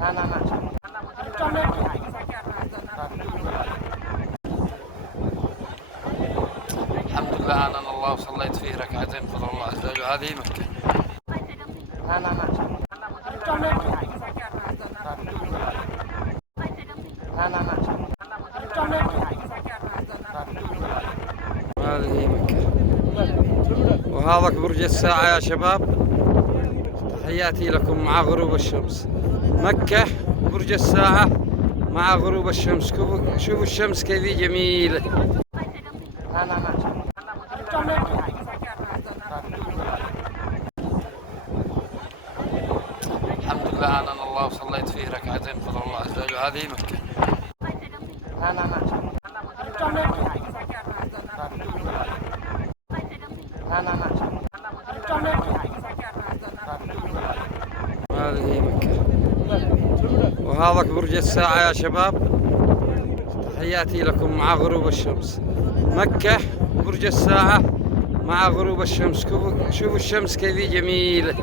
না না না الحمد لله أعاننا الله وصليت فيه ركعتين بفضل الله عز وجل. هذه مكة. না না না না না না هذه مكة. وهذا برج الساعة يا شباب. تحياتي لكم مع غروب الشمس. مكة برج الساعة مع غروب الشمس. شوفوا الشمس كيف جميلة. না না না الحمد لله أعاننا الله وصليت فيه ركعتين بفضل الله عز وجل. هذه مكة. না না না না না না هذه مكة. وهذا برج الساعة يا شباب. تحياتي لكم مع غروب الشمس. مكة برج الساعة مع غروب الشمس. شوفوا الشمس كيف جميلة.